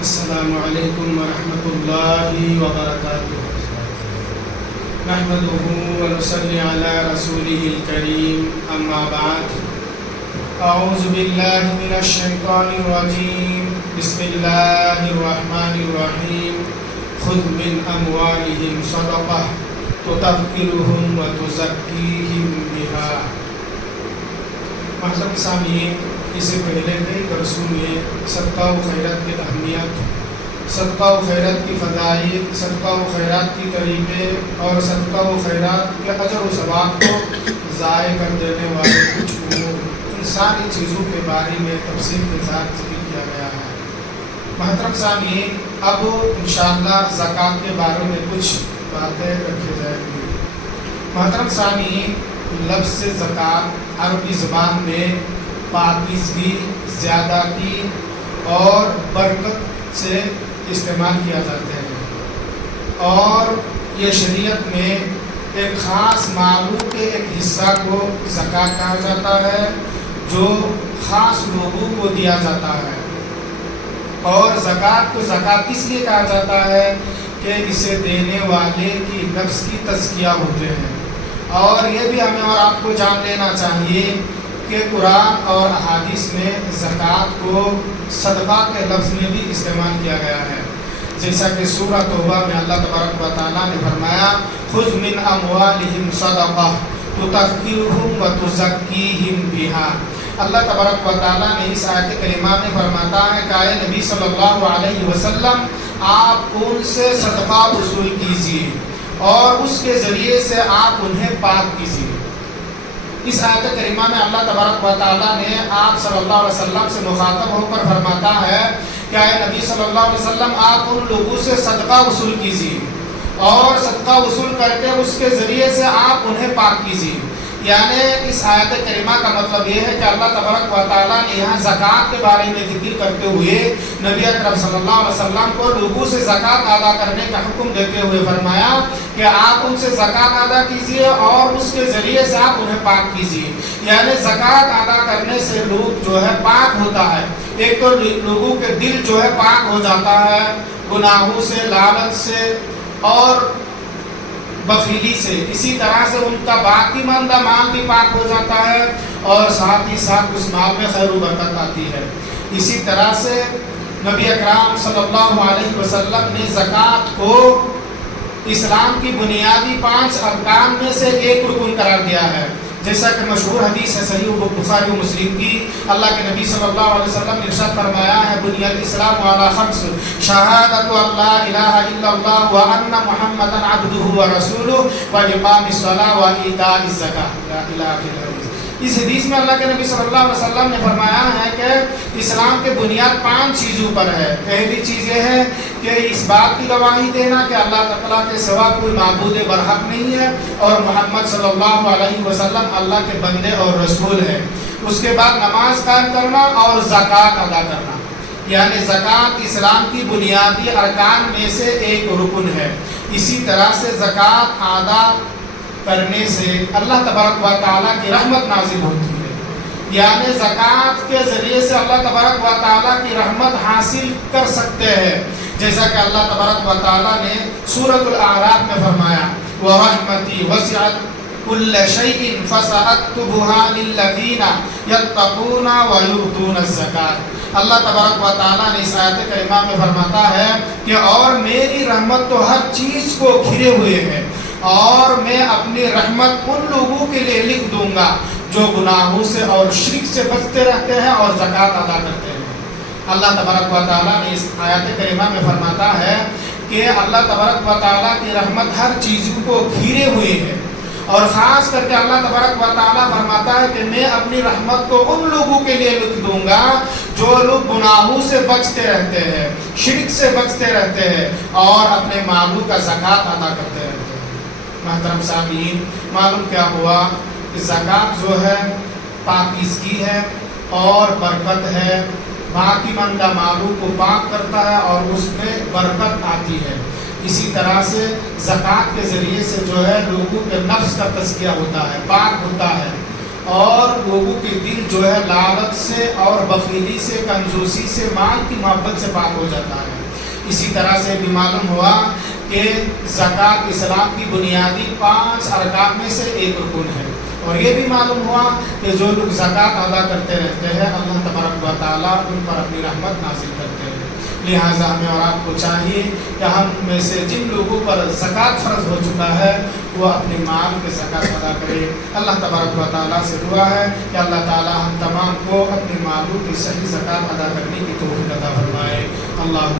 السلام علیکم ورحمۃ اللہ وبرکاتہ۔ نحمده ونصلی علی رسوله الکریم، اما بعد، اعوذ باللہ من الشیطان الرجیم، بسم اللہ الرحمن الرحیم۔ خذ من اموالہم صدقہ تطہرہم وتزکیہم بہا۔ محترم سامعین، اس سے پہلے کئی درسوں میں صدقہ و خیرات کی اہمیت، صدقہ و خیرات کی فضائل، صدقہ و خیرات کی طریقے اور صدقہ و خیرات کے اجر و ثواب کو ضائع کر دینے والے کچھ امور، ان ساری چیزوں کے بارے میں تفصیل کے ساتھ ذکر کیا گیا ہے۔ محترم سامعین، اب انشاءاللہ زکوٰۃ کے بارے میں کچھ باتیں رکھی جائیں گی۔ محترم سامعین، لفظ زکوٰۃ عربی زبان میں پاکیزگی، زیادتی اور برکت سے استعمال کیا جاتا ہے، اور یہ شریعت میں ایک خاص معلوم کے ایک حصہ کو زکوٰۃ کہا جاتا ہے جو خاص لوگوں کو دیا جاتا ہے۔ اور زکوٰۃ کو زکوٰۃ اس لیے کہا جاتا ہے کہ اسے دینے والے کی نفس کی تزکیہ ہوتے ہیں۔ اور یہ بھی ہمیں اور آپ کو جان لینا چاہیے کہ قرآن اور احادیث میں زکوٰۃ کو صدقہ کے لفظ میں بھی استعمال کیا گیا ہے، جیسا کہ سورہ توبہ میں اللہ تبارک و تعالیٰ نے فرمایا، خذ من اموالہم صدقہ تطہرہم وتزکیہم بہا۔ اللہ تبارک و تعالیٰ نے اس آیت کریمہ میں فرماتا ہے کہ اے نبی صلی اللہ علیہ وسلم، آپ ان سے صدقہ وصول کیجیے اور اس کے ذریعے سے آپ انہیں پاک کیجیے۔ اس آیت کریمہ میں اللہ تبارک و تعالیٰ نے آپ صلی اللہ علیہ وسلم سے مخاطب ہو کر فرماتا ہے کہ اے نبی صلی اللہ علیہ وسلم، آپ ان لوگوں سے صدقہ وصول کیجیے اور صدقہ وصول کر کے اس کے ذریعے سے آپ انہیں پاک کیجیے۔ یعنی اس آیت کریمہ کا مطلب یہ ہے کہ اللہ تبارک و تعالیٰ نے یہاں زکوٰۃ کے بارے میں ذکر کرتے ہوئے نبی اکرم صلی اللہ علیہ وسلم کو لوگوں سے زکوٰۃ ادا کرنے کا حکم دیتے ہوئے فرمایا کہ آپ ان سے زکوٰۃ ادا کیجیے اور اس کے ذریعے سے آپ انہیں پاک کیجیے۔ یعنی زکوٰۃ ادا کرنے سے لوگ جو ہے پاک ہوتا ہے، ایک تو لوگوں کے دل جو ہے پاک ہو جاتا ہے گناہوں سے، لعنت سے اور بخیلی سے، اسی طرح سے ان کا باقی ماندہ مال بھی پاک ہو جاتا ہے اور ساتھ ہی ساتھ اس مال میں خیر و برکت آتی ہے۔ اسی طرح سے نبی اکرم صلی اللہ علیہ وسلم نے زکوٰۃ کو اسلام کی بنیادی 5 ارکان میں سے ایک رکن قرار دیا ہے، جیسا کہ مشہور حدیث ہے صحیح بخاری و مسلم کی، اللہ کے نبی صلی اللہ علیہ وسلم نے ارشاد فرمایا ہے، بنی الاسلام علی خمس، شہادۃ ان لا الہ الا اللہ وان محمدا عبدہ ورسولہ واقام الصلاۃ وایتاء الزکاۃ الی آخر الحدیث۔ اس حدیث میں اللہ کے نبی صلی اللہ علیہ وسلم نے فرمایا ہے کہ اسلام کے بنیاد 5 چیزوں پر ہے۔ پہلی چیز یہ ہے کہ اس بات کی گواہی دینا کہ اللہ تعالیٰ کے سوا کوئی معبود برحق نہیں ہے اور محمد صلی اللہ علیہ وسلم اللہ کے بندے اور رسول ہیں۔ اس کے بعد نماز قائم کرنا اور زکوٰۃ ادا کرنا، یعنی زکوٰۃ اسلام کی بنیادی ارکان میں سے ایک رکن ہے۔ اسی طرح سے زکوٰۃ ادا کرنے سے اللہ تبارک و تعالیٰ کی رحمت نازل ہوتی ہے، یعنی زکوٰۃ کے ذریعے سے اللہ تبارک و تعالیٰ کی رحمت حاصل کر سکتے ہیں، جیسا کہ اللہ تبارک و تعالیٰ نے سورۃ الاعراف میں فرمایا، وَرَحْمَتِي وَسِعَتْ كُلَّ شَيْءٍ فَسَأَكْتُبُهَا لِلَّذِينَ يَتَّقُونَ وَيُؤْتُونَ الزَّكَاةَ۔ اللہ تبارک و تعالیٰ نے اس آیت کریمہ میں فرماتا ہے کہ اور میری رحمت تو ہر چیز کو گھرے ہوئے ہے، اور میں اپنی رحمت ان لوگوں کے لیے لکھ دوں گا جو گناہوں سے اور شرک سے بچتے رہتے ہیں اور زکوٰۃ ادا کرتے ہیں۔ اللہ تبارک و تعالیٰ نے اس آیت کریمہ میں فرماتا ہے کہ اللہ تبارک و تعالیٰ کی رحمت ہر چیز کو گھیرے ہوئے ہے، اور خاص کر کے اللہ تبارک و تعالیٰ فرماتا ہے کہ میں اپنی رحمت کو ان لوگوں کے لیے لکھ دوں گا جو لوگ گناہوں سے بچتے رہتے ہیں، شرک سے بچتے رہتے ہیں اور اپنے مالوں کا زکوٰۃ ادا کرتے رہتے ہیں۔ محترم سامعین، معلوم کیا ہوا کہ زکوٰۃ جو ہے پاکیزگی ہے اور برکت ہے، باقی ماندہ مالوں کو پاک کرتا ہے اور اس میں برکت آتی ہے۔ اسی طرح سے زکوٰۃ کے ذریعے سے جو ہے لوگوں کے نفس کا تزکیہ ہوتا ہے، پاک ہوتا ہے اور لوگوں کے دل جو ہے لالچ سے اور بخیلی سے، کنجوسی سے، مال کی محبت سے پاک ہو جاتا ہے۔ اسی طرح سے بھی معلوم ہوا کہ زکوٰۃ اسلام کی بنیادی 5 ارکان میں سے ایک رکن ہے، اور یہ بھی معلوم ہوا کہ جو لوگ زکوٰۃ ادا کرتے رہتے ہیں اللہ تبارک و تعالیٰ ان پر اپنی رحمت نازل کرتے ہیں۔ لہٰذا ہمیں اور آپ کو چاہیے کہ ہم میں سے جن لوگوں پر زکوٰۃ فرض ہو چکا ہے وہ اپنے مال کے زکوٰۃ ادا کرے۔ اللہ تبارک و تعالیٰ سے دعا ہے کہ اللہ تعالیٰ ہم تمام کو اپنے مالوں کی صحیح زکوٰۃ ادا کرنے کی توفیق عطا فرمائے۔ اللہ